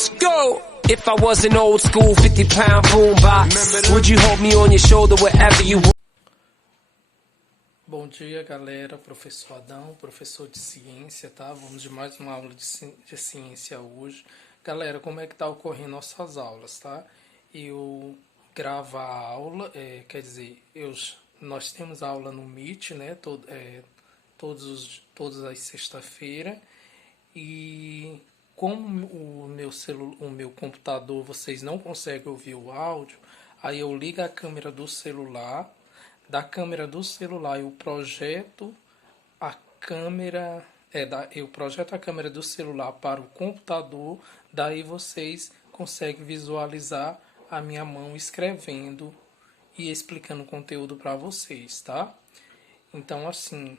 Let's go! If I was an old school 50-pound boombox, would you hold me on your shoulder wherever you want? Bom dia, galera. Professor Adão, professor de ciência, tá? Vamos de mais uma aula de ciência hoje. Galera, como é que tá ocorrendo nossas aulas, tá? Eu gravo a aula, nós temos aula no Meet, né? Todas as sexta-feiras. E como o meu computador vocês não conseguem ouvir o áudio, aí eu ligo a câmera do celular. Da câmera do celular eu projeto a câmera, do celular para o computador, daí vocês conseguem visualizar a minha mão escrevendo e explicando o conteúdo para vocês, tá? Então assim,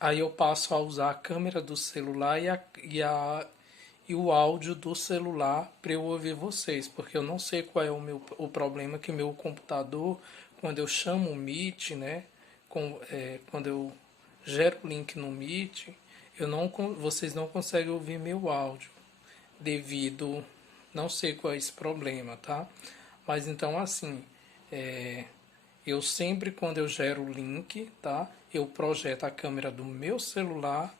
aí eu passo a usar a câmera do celular e o áudio do celular para eu ouvir vocês, porque eu não sei qual é o problema que meu computador, quando eu chamo o Meet, né, quando eu gero o link no Meet, vocês não conseguem ouvir meu áudio, devido, não sei qual é esse problema, tá? Mas então assim, eu sempre, quando eu gero o link, tá, eu projeto a câmera do meu celular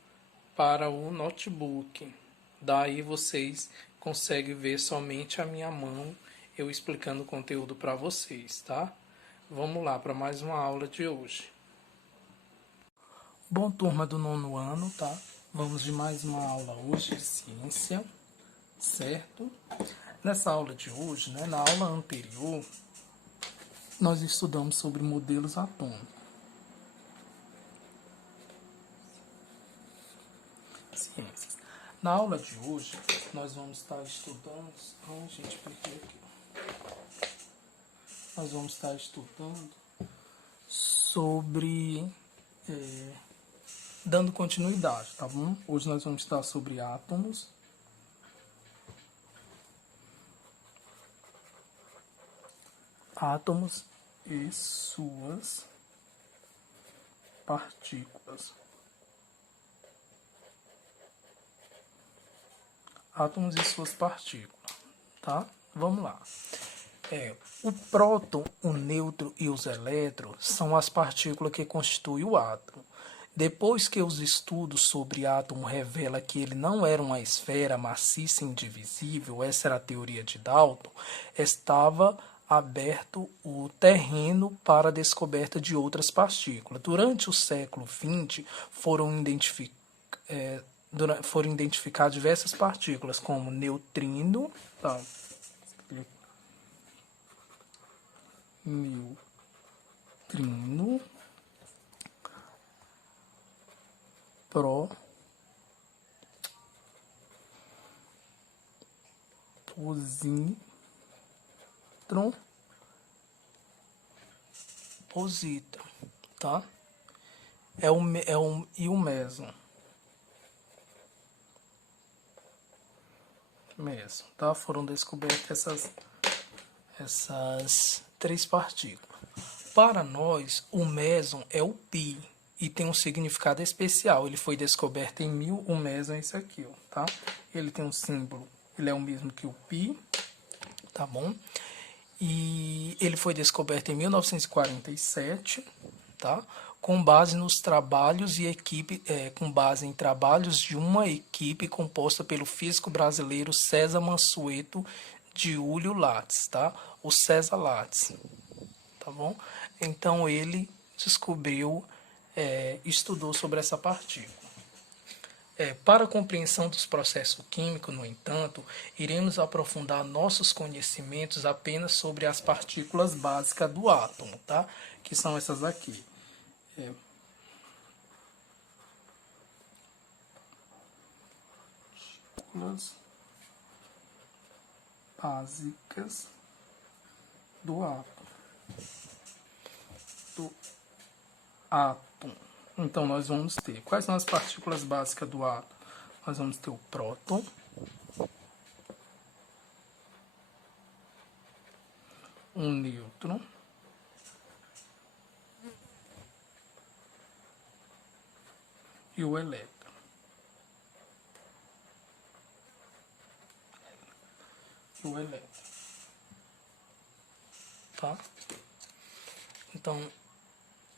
para o notebook. Daí vocês conseguem ver somente a minha mão, eu explicando o conteúdo para vocês, tá? Vamos lá para mais uma aula de hoje. Bom, turma do 9º ano, tá? Vamos de mais uma aula hoje de ciência, certo? Nessa aula de hoje, né, na aula anterior, nós estudamos sobre modelos atômicos. Ciências. Na aula de hoje, nós vamos estar estudando... Ai, gente, perdi aqui. Nós vamos estar estudando sobre... dando continuidade, tá bom? Hoje nós vamos estudar sobre átomos. Átomos e suas partículas. Átomos e suas partículas, tá? Vamos lá. O próton, o nêutron e os elétrons são as partículas que constituem o átomo. Depois que os estudos sobre átomo revelam que ele não era uma esfera maciça e indivisível, essa era a teoria de Dalton, estava aberto o terreno para a descoberta de outras partículas. Durante o século XX foram identificadas diversas partículas, como neutrino, posítron, tá? E o meson. Tá? Foram descobertas essas três partículas. Para nós, o meson é o π e tem um significado especial. Ele foi descoberto em 1000, o meson é esse aqui, ó, tá? Ele tem um símbolo, ele é o mesmo que o π, tá bom? E ele foi descoberto em 1947, tá? Com base nos trabalhos com base em trabalhos de uma equipe composta pelo físico brasileiro César Mansueto de Júlio Lattes, tá? O César Lattes, tá bom? Então ele descobriu, estudou sobre essa partícula. Para a compreensão dos processos químicos, no entanto, iremos aprofundar nossos conhecimentos apenas sobre as partículas básicas do átomo, tá? Que são essas aqui. Partículas básicas do átomo. Então, nós vamos ter... Quais são as partículas básicas do átomo? Nós vamos ter o próton, um nêutron e o elétron. do elétron. Tá? Então,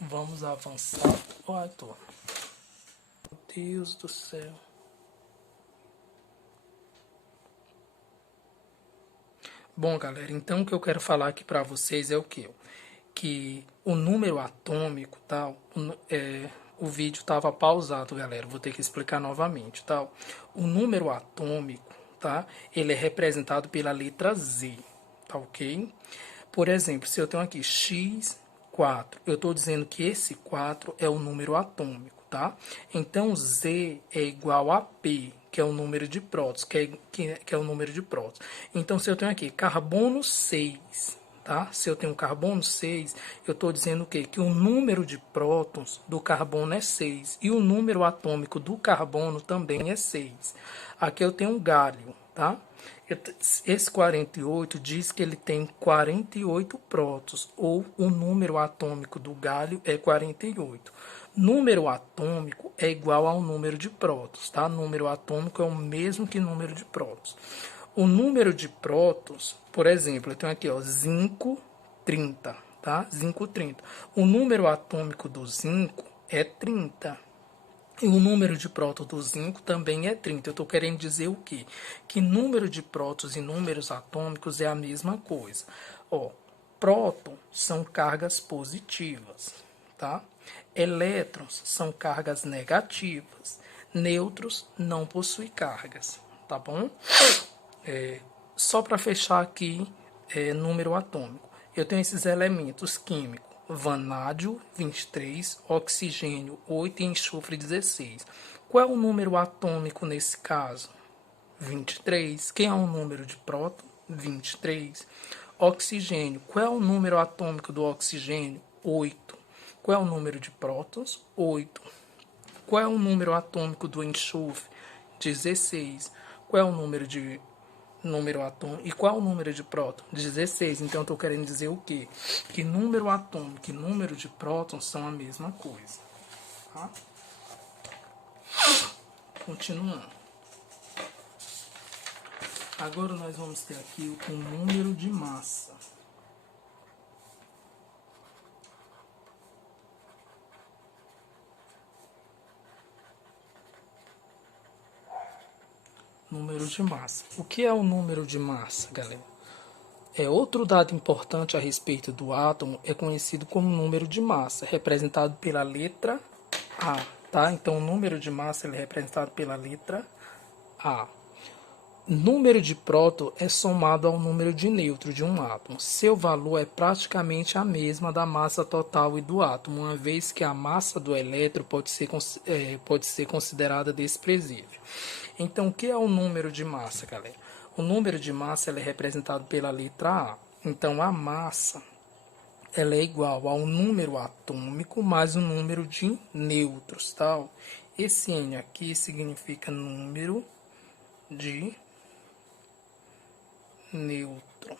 vamos avançar. Ai, tô. Meu Deus do céu. Bom, galera, então o que eu quero falar aqui para vocês é o quê? Que o número atômico, tal, o vídeo estava pausado, galera, vou ter que explicar novamente, tal. O número atômico, tá? Ele é representado pela letra Z, tá ok? Por exemplo, se eu tenho aqui X4, eu estou dizendo que esse 4 é o número atômico, tá? Então, Z é igual a P, que é o número de prótons, que é o número de prótons. Então, se eu tenho aqui carbono 6, tá? Se eu tenho carbono 6, eu estou dizendo o quê? Que o número de prótons do carbono é 6 e o número atômico do carbono também é 6. Aqui eu tenho um galho, tá? Esse 48 diz que ele tem 48 prótons, ou o número atômico do galho é 48. Número atômico é igual ao número de prótons, tá? Número atômico é o mesmo que número de prótons. O número de prótons, por exemplo, eu tenho aqui, ó, zinco 30, tá? Zinco 30. O número atômico do zinco é 30. E o número de prótons do zinco também é 30. Eu estou querendo dizer o quê? Que número de prótons e números atômicos é a mesma coisa. Ó, prótons são cargas positivas, tá? Elétrons são cargas negativas. Nêutrons não possuem cargas, tá bom? Só para fechar aqui, número atômico. Eu tenho esses elementos químicos. Vanádio 23, oxigênio 8 e enxofre 16. Qual é o número atômico nesse caso? 23. Quem é o número de próton? 23. Oxigênio. Qual é o número atômico do oxigênio? 8. Qual é o número de prótons? 8. Qual é o número atômico do enxofre? 16. Qual é o número atômico? E qual o número de prótons? 16. Então, eu estou querendo dizer o quê? Que número atômico e número de prótons são a mesma coisa. Tá? Continuando. Agora, nós vamos ter aqui o número de massa. Número de massa. O que é o número de massa, galera? Outro dado importante a respeito do átomo é conhecido como número de massa, representado pela letra A, tá? Então, o número de massa ele é representado pela letra A. Número de próton é somado ao número de nêutron de um átomo. Seu valor é praticamente a mesma da massa total e do átomo, uma vez que a massa do elétron pode ser considerada desprezível. Então, o que é o número de massa, galera? O número de massa ele é representado pela letra A. Então, a massa ela é igual ao número atômico mais o número de nêutrons, tá? Esse N aqui significa número de nêutron.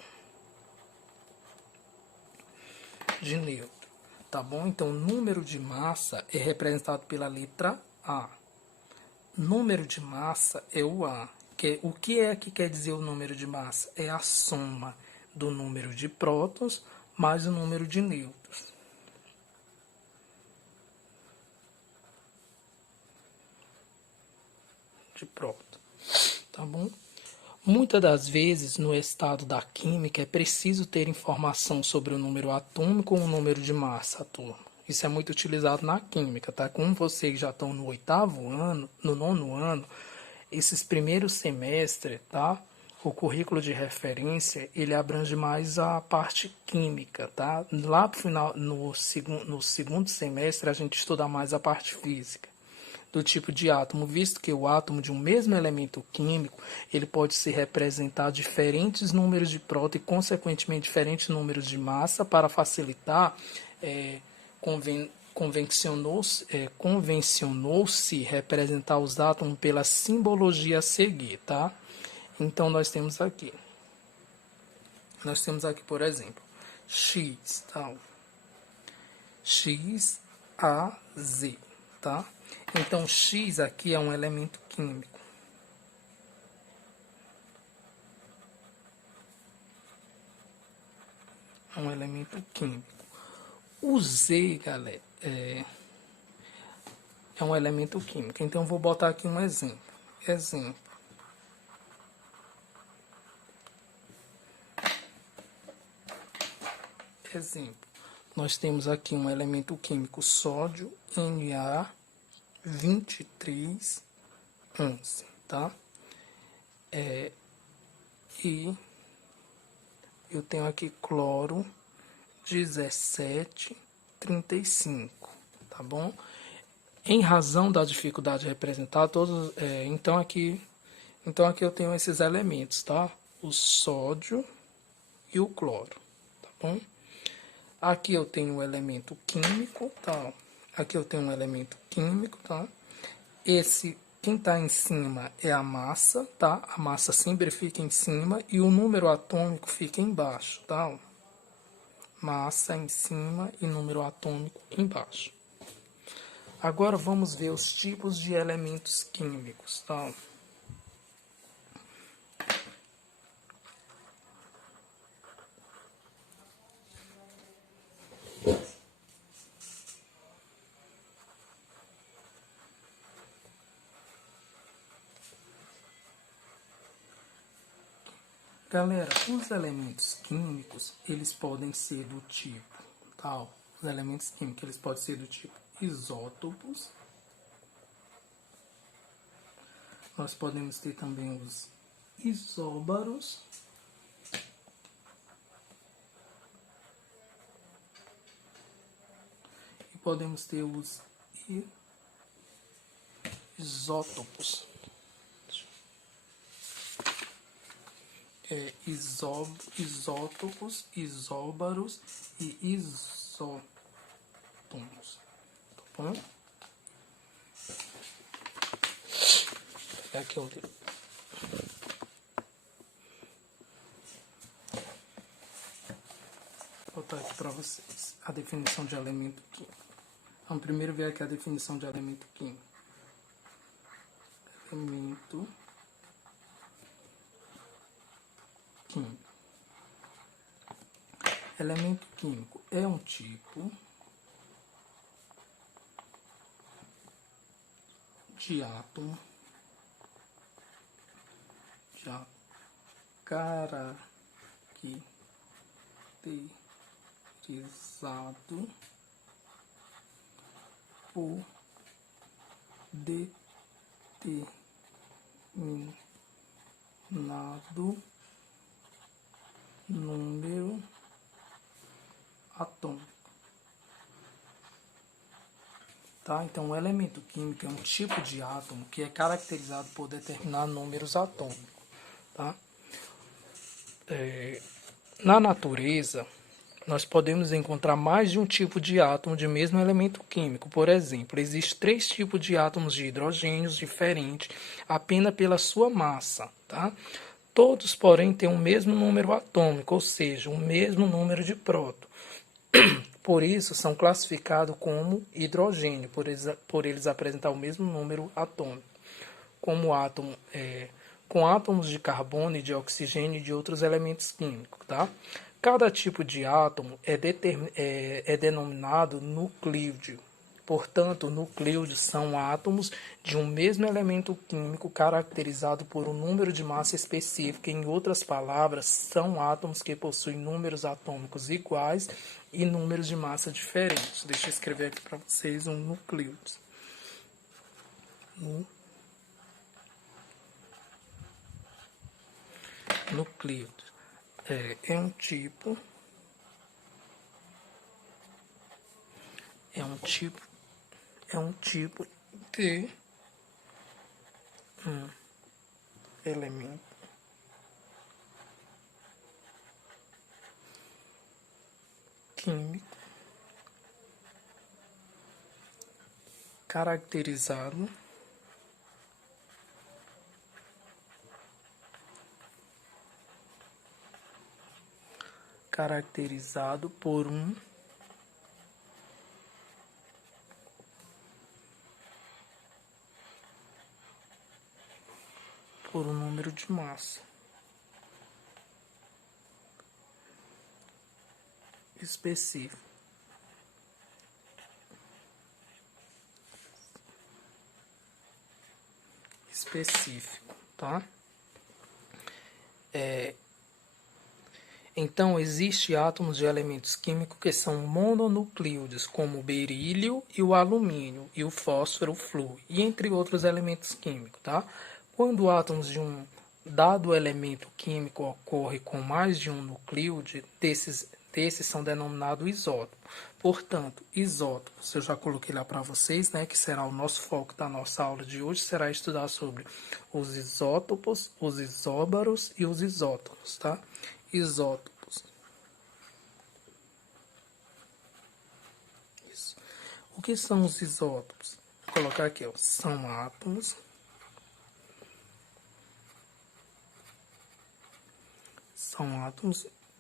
Tá bom? Então, número de massa é representado pela letra A. Número de massa é o A. O que é que quer dizer o número de massa? É a soma do número de prótons mais o número de nêutrons. De próton. Tá bom? Muitas das vezes, no estado da química, é preciso ter informação sobre o número atômico ou o número de massa, turma. Isso é muito utilizado na química, tá? Como vocês já estão no 8º ano, no 9º ano, esses primeiros semestres, tá? O currículo de referência, ele abrange mais a parte química, tá? Lá pro final, no segundo semestre, a gente estuda mais a parte física, do tipo de átomo, visto que o átomo de um mesmo elemento químico, ele pode se representar diferentes números de próton e, consequentemente, diferentes números de massa. Para facilitar, convencionou-se representar os átomos pela simbologia a seguir, tá? Então, nós temos aqui, por exemplo, X, tá? X, A, Z, tá? Então, X aqui é um elemento químico. é um elemento químico. O Z, galera, é um elemento químico. Então, eu vou botar aqui um exemplo. Exemplo. Nós temos aqui um elemento químico sódio Na2311, tá? E eu tenho aqui cloro 1735, tá bom? Em razão da dificuldade de representar todos, então aqui eu tenho esses elementos, tá? O sódio e o cloro, tá bom? Aqui eu tenho um elemento químico, tá? Aqui eu tenho um elemento químico, tá? Quem tá em cima é a massa, tá? A massa sempre fica em cima e o número atômico fica embaixo, tá? Massa em cima e número atômico embaixo. Agora vamos ver os tipos de elementos químicos, tá? Galera, os elementos químicos, eles podem ser do tipo, tal. Os elementos químicos, eles podem ser do tipo isótopos. Nós podemos ter também os isóbaros. E podemos ter os isótopos. Isótopos, isóbaros e isótopos, tá bom? É aqui onde... Vou botar aqui para vocês a definição de elemento químico. Vamos primeiro ver aqui a definição de elemento químico. Elemento químico. Elemento químico é um tipo de átomo caracterizado por determinado número atômico. Tá? Então, o elemento químico é um tipo de átomo que é caracterizado por determinados números atômicos. Tá? Na natureza, nós podemos encontrar mais de um tipo de átomo de mesmo elemento químico. Por exemplo, existem 3 tipos de átomos de hidrogênios diferentes apenas pela sua massa. Tá? Todos, porém, têm o mesmo número atômico, ou seja, o mesmo número de prótons. Por isso, são classificados como hidrogênio, por eles apresentar o mesmo número atômico, como átomo, com átomos de carbono e de oxigênio e de outros elementos químicos. Tá? Cada tipo de átomo é denominado nucleíde. Portanto, nucleídeos são átomos de um mesmo elemento químico caracterizado por um número de massa específica. Em outras palavras, são átomos que possuem números atômicos iguais e números de massa diferentes. Deixa eu escrever aqui para vocês um nucleíde. Nucleíde é um tipo de elemento químico caracterizado por um número de massa específico. Tá? Então, existem átomos de elementos químicos que são mononucleoides, como o berílio e o alumínio, e o fósforo, o flúor, e entre outros elementos químicos. Tá? Quando átomos de um dado elemento químico ocorrem com mais de um nucleóide, desses são denominados isótopos. Portanto, isótopos, eu já coloquei lá para vocês, né, que será o nosso foco da nossa aula de hoje, será estudar sobre os isótopos, os isóbaros e os isótopos, tá? Isótopos. Isso. O que são os isótopos? Vou colocar aqui, ó, são átomos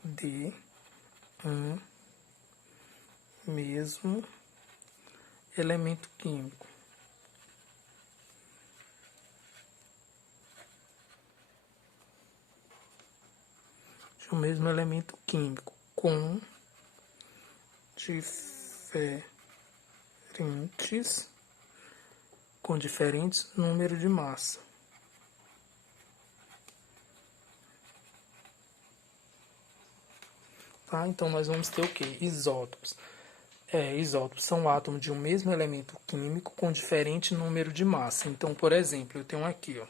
de um mesmo elemento químico. De um mesmo elemento químico com diferentes números de massa. Tá? Então, nós vamos ter o quê? Isótopos. Isótopos são átomos de um mesmo elemento químico com diferente número de massa. Então, por exemplo, eu tenho aqui, ó.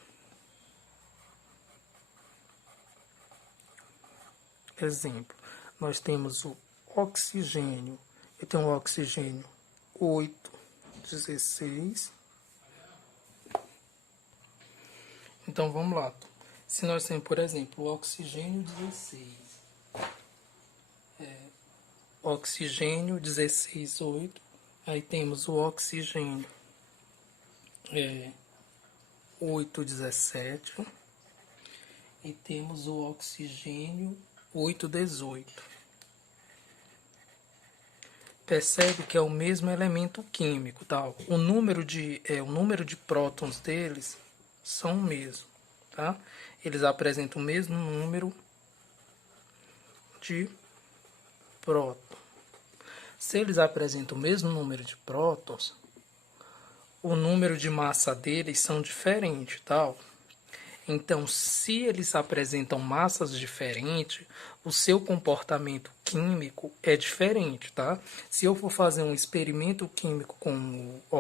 Exemplo, nós temos o oxigênio. Eu tenho o oxigênio 8, 16. Então, vamos lá. Se nós temos, por exemplo, o oxigênio 16. Oxigênio 16, 8. Aí temos o oxigênio 8, 17. E temos o oxigênio 8, 18. Percebe que é o mesmo elemento químico, tá? O número de prótons deles são o mesmo, tá? Eles apresentam o mesmo número de prótons. Se eles apresentam o mesmo número de prótons, o número de massa deles são diferentes, tá? Então, se eles apresentam massas diferentes, o seu comportamento químico é diferente, tá? Se eu for fazer um experimento químico com o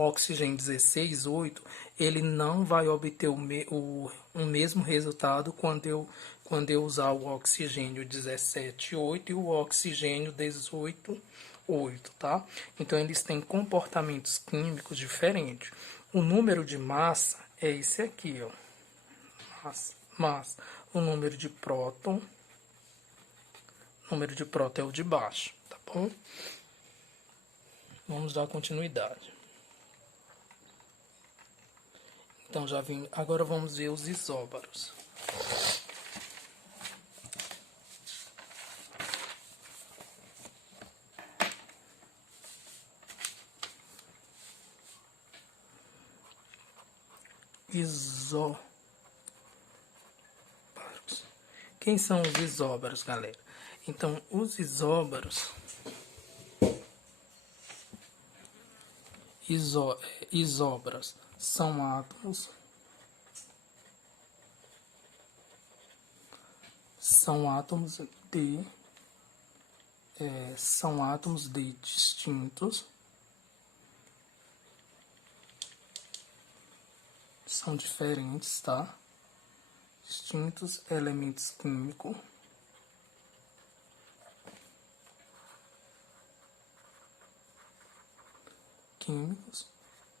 oxigênio 16, 8, ele não vai obter o mesmo resultado quando eu usar o oxigênio 17, 8 e o oxigênio 18, 8, tá? Então, eles têm comportamentos químicos diferentes. O número de massa é esse aqui, ó. Massa. O número de próton é o de baixo, tá bom? Vamos dar continuidade. Então, agora vamos ver os isóbaros. Isóbaros. Quem são os isóbaros, galera? Então, os isóbaros são átomos de distintos, são diferentes, tá? Distintos elementos químicos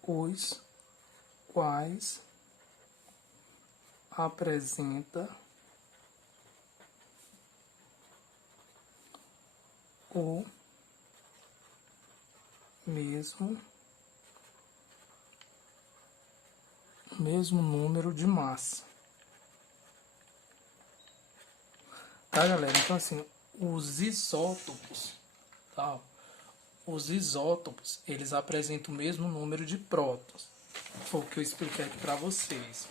os quais apresenta o mesmo número de massa. Tá, galera? Então, assim, os isótopos, tá? Os isótopos, eles apresentam o mesmo número de prótons. Foi o que eu expliquei aqui para vocês.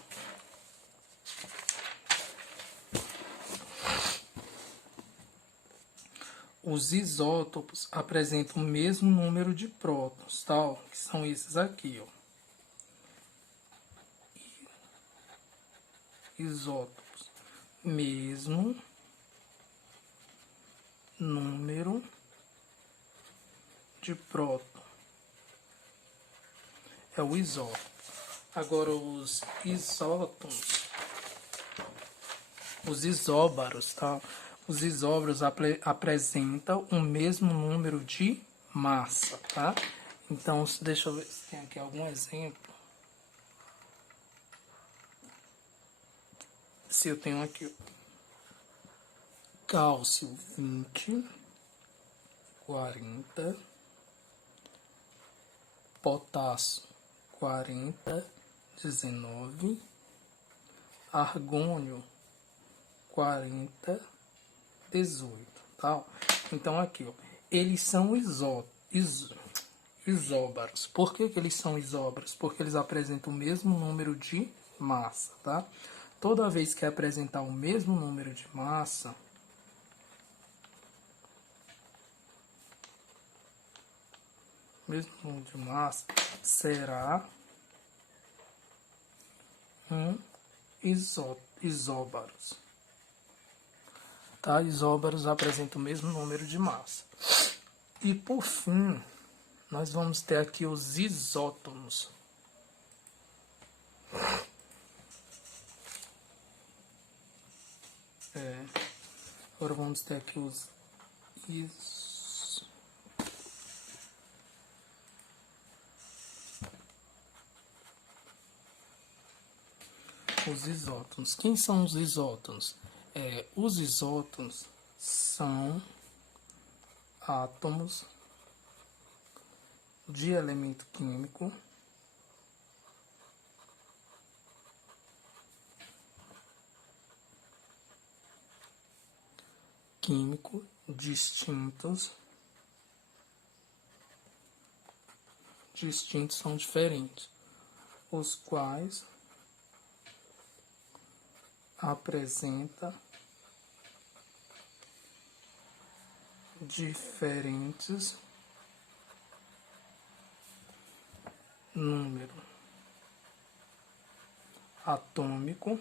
os isótopos apresentam o mesmo número de prótons, tal, que são esses aqui, ó. Isótopos, mesmo número de prótons. É o isótopo. Agora os isótons, os isóbaros, tá? Os isóbaros apresentam o mesmo número de massa, tá? Então, deixa eu ver se tem aqui algum exemplo. Se eu tenho aqui, ó, cálcio 20, 40, potássio 40, 19, argônio 40, 18, tá? Então aqui, ó, eles são isóbaros. Por que eles são isóbaros? Porque eles apresentam o mesmo número de massa, tá? Toda vez que apresentar o mesmo número de massa, será um isóbaros. Tá? Isóbaros apresentam o mesmo número de massa. E por fim, nós vamos ter aqui os isótonos. Agora vamos ter aqui os isótons. Quem são os isótons? Os isótons são átomos de elemento químico distintos são diferentes, os quais apresenta diferentes número atômico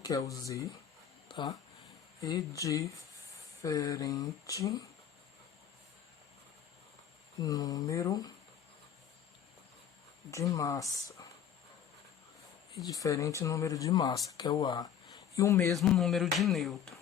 que é o Z, tá? E diferente número de massa, que é o A, e o mesmo número de nêutron.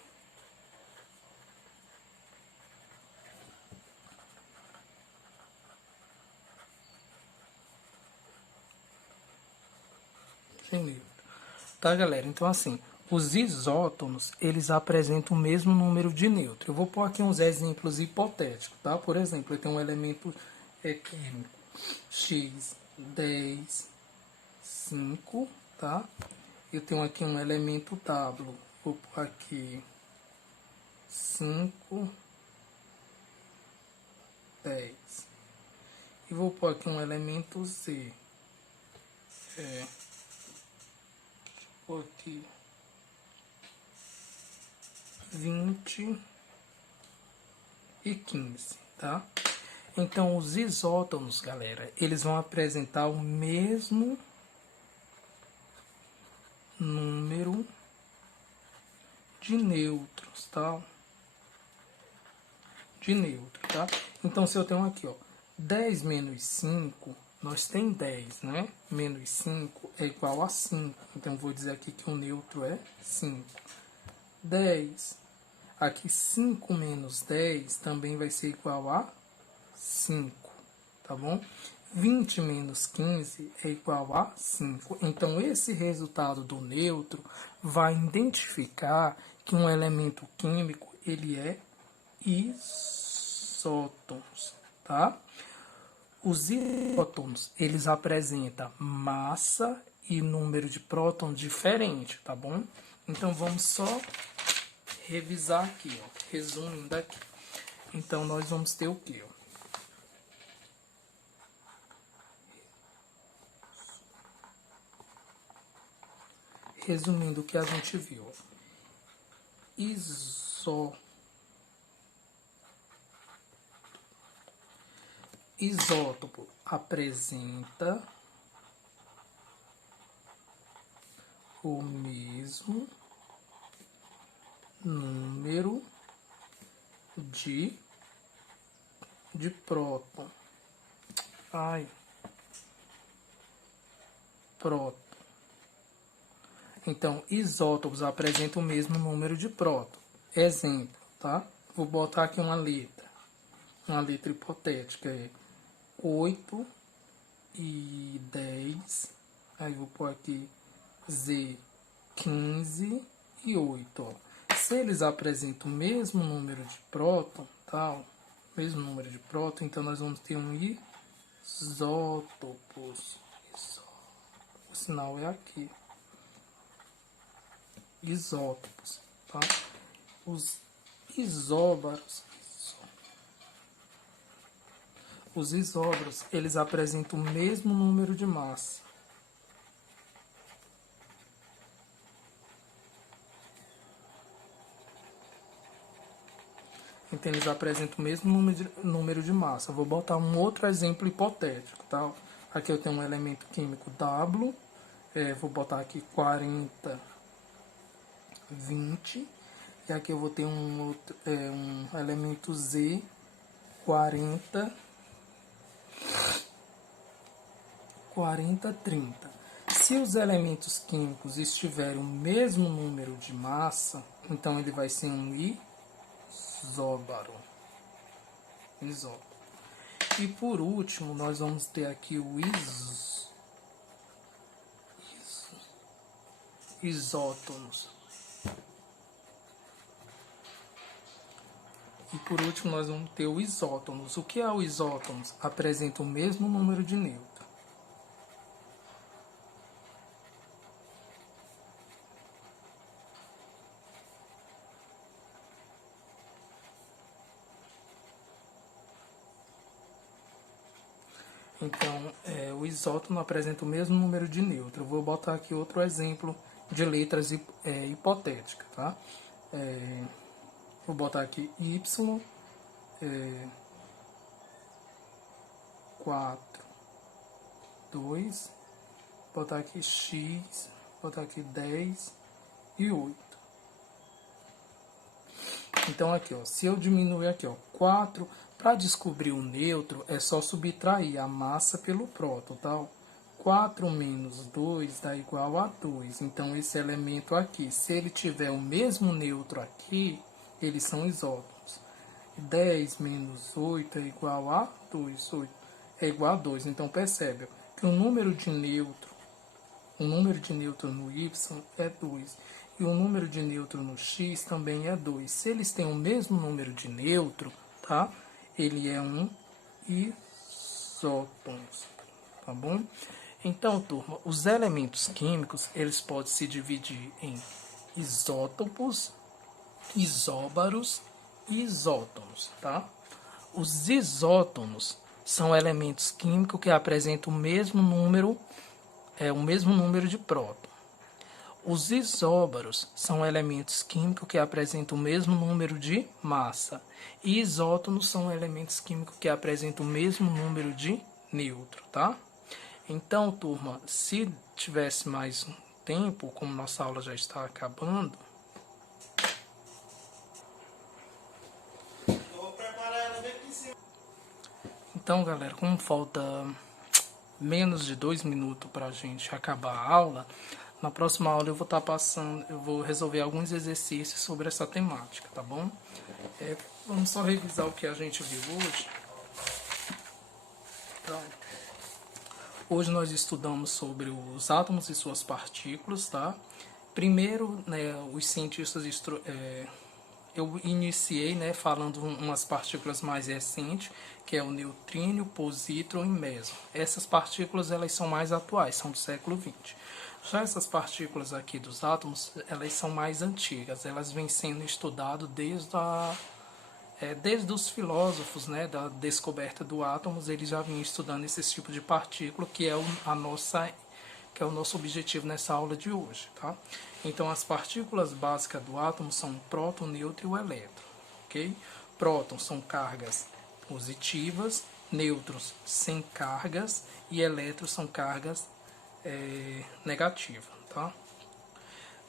Tá, galera? Então, assim, os isótonos, eles apresentam o mesmo número de nêutrons. Eu vou pôr aqui uns exemplos hipotéticos, tá? Por exemplo, eu tenho um elemento químico X, 10, 5, tá? Eu tenho aqui um elemento W, vou pôr aqui 5, 10. E vou pôr aqui um elemento Z. Vou pôr aqui 20 e 15, tá? Então, os isótonos, galera, eles vão apresentar o mesmo número de nêutrons, tá? Tá? Então, se eu tenho aqui, ó, 10 menos 5, nós tem 10, né? Menos 5 é igual a 5. Então, vou dizer aqui que o neutro é 5. 10. Aqui, 5 menos 10 também vai ser igual a 5, tá bom? 20 menos 15 é igual a 5. Então, esse resultado do neutro vai identificar que um elemento químico, ele é isótons, tá? Os isótons, eles apresentam massa e número de prótons diferente, tá bom? Então, vamos só revisar aqui, ó, resumindo aqui. Então, nós vamos ter o quê? resumindo o que a gente viu. Isótopo apresenta o mesmo número de próton. Próton. Então, isótopos apresentam o mesmo número de próton. Exemplo, tá? Vou botar aqui uma letra hipotética, é 8 e 10, aí vou pôr aqui Z, 15 e 8, ó. Se eles apresentam o mesmo número de próton, tal, mesmo número de próton, então nós vamos ter um isótopos. O sinal é aqui. Isótopos, tá? Os isóbaros, eles apresentam o mesmo número de massa. Então, eles apresentam o mesmo número de massa. Eu vou botar um outro exemplo hipotético, tá? Aqui eu tenho um elemento químico W, vou botar aqui 40, 20, e aqui eu vou ter um elemento Z, 40, 30. Se os elementos químicos estiverem o mesmo número de massa, então ele vai ser um isóbaro. E por último, nós vamos ter aqui o isótonos. E por último, nós vamos ter o isótonos. O que é o isótonos? Apresenta o mesmo número de nêutrons. Então, o isótono apresenta o mesmo número de nêutrons. Vou botar aqui outro exemplo de letras hipotéticas, tá? Vou botar aqui Y, 4, 2, botar aqui X, botar aqui 10 e 8. Então, aqui, ó, se eu diminuir aqui, ó, 4, para descobrir o nêutron, é só subtrair a massa pelo próton, tá? 4 menos 2 dá igual a 2. Então, esse elemento aqui, se ele tiver o mesmo nêutron aqui, eles são isótopos. 10 menos 8 é igual a 2. 8 é igual a 2. Então, percebe que o número de nêutron no Y é 2. E o número de nêutron no X também é 2. Se eles têm o mesmo número de nêutron, tá? Ele é um isótono, tá bom? Então, turma, os elementos químicos, eles podem se dividir em isótopos, isóbaros e isótonos, tá? Os isótonos são elementos químicos que apresentam o mesmo número de próton. Os isóbaros são elementos químicos que apresentam o mesmo número de massa. E isótonos são elementos químicos que apresentam o mesmo número de nêutrons, tá? Então, turma, se tivesse mais um tempo, como nossa aula já está acabando... Então, galera, como falta menos de 2 minutos para a gente acabar a aula, na próxima aula eu vou resolver alguns exercícios sobre essa temática, tá bom? Vamos só revisar o que a gente viu hoje. Então, hoje nós estudamos sobre os átomos e suas partículas, tá? Primeiro, né, os cientistas... eu iniciei, né, falando umas partículas mais recentes, que é o neutrínio, positron e meson. Essas partículas, elas são mais atuais, são do século XX. Já essas partículas aqui dos átomos, elas são mais antigas, elas vêm sendo estudadas desde os filósofos, né, da descoberta do átomo, eles já vinham estudando esse tipo de partícula, que é a nossa que é o nosso objetivo nessa aula de hoje, tá? Então, as partículas básicas do átomo são o próton, o nêutron e o elétron, ok? Prótons são cargas positivas, nêutrons sem cargas e elétrons são cargas negativas, tá?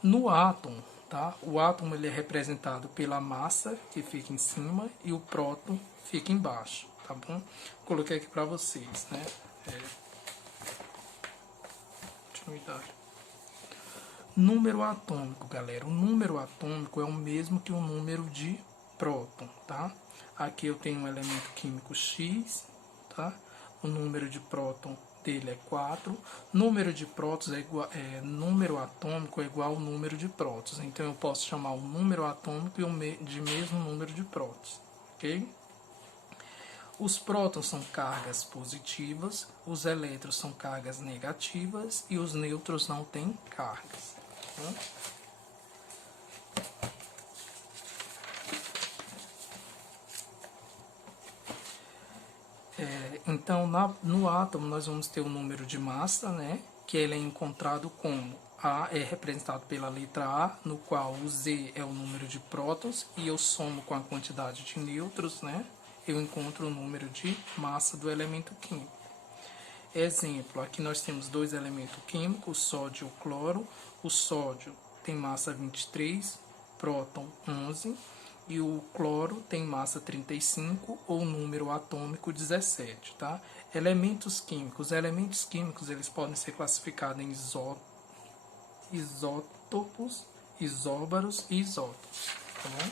No átomo, tá? O átomo ele é representado pela massa, que fica em cima, e o próton fica embaixo, tá bom? Coloquei aqui para vocês, né? Continuidade. Número atômico, galera. O número atômico é o mesmo que o número de próton, tá? Aqui eu tenho um elemento químico X, tá? O número de próton dele é 4. Número de prótons número atômico é igual ao número de prótons. Então eu posso chamar o número atômico de mesmo número de prótons, ok? Os prótons são cargas positivas, os elétrons são cargas negativas e os nêutrons não têm cargas. Tá? Então, no átomo nós vamos ter o número de massa, né? Que ele é encontrado como é representado pela letra A, no qual o Z é o número de prótons e eu somo com a quantidade de nêutrons, né? Eu encontro o número de massa do elemento químico. Exemplo, aqui nós temos dois elementos químicos, o sódio e o cloro. O sódio tem massa 23, próton 11, e o cloro tem massa 35, ou número atômico 17, tá? Elementos químicos. Os elementos químicos eles podem ser classificados em isótopos, isóbaros e isótopos, tá bom?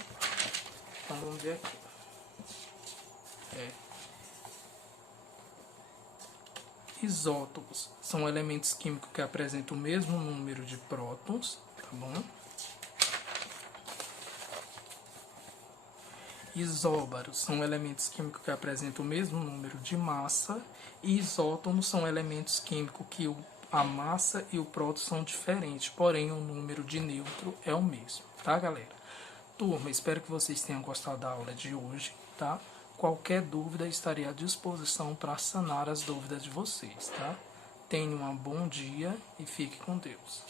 Então vamos ver aqui. Isótopos são elementos químicos que apresentam o mesmo número de prótons, tá bom? Isóbaros são elementos químicos que apresentam o mesmo número de massa, e isótopos são elementos químicos que a massa e o próton são diferentes, porém o número de nêutron é o mesmo, tá, galera? Turma, espero que vocês tenham gostado da aula de hoje, tá? Qualquer dúvida estarei à disposição para sanar as dúvidas de vocês, tá? Tenham um bom dia e fique com Deus.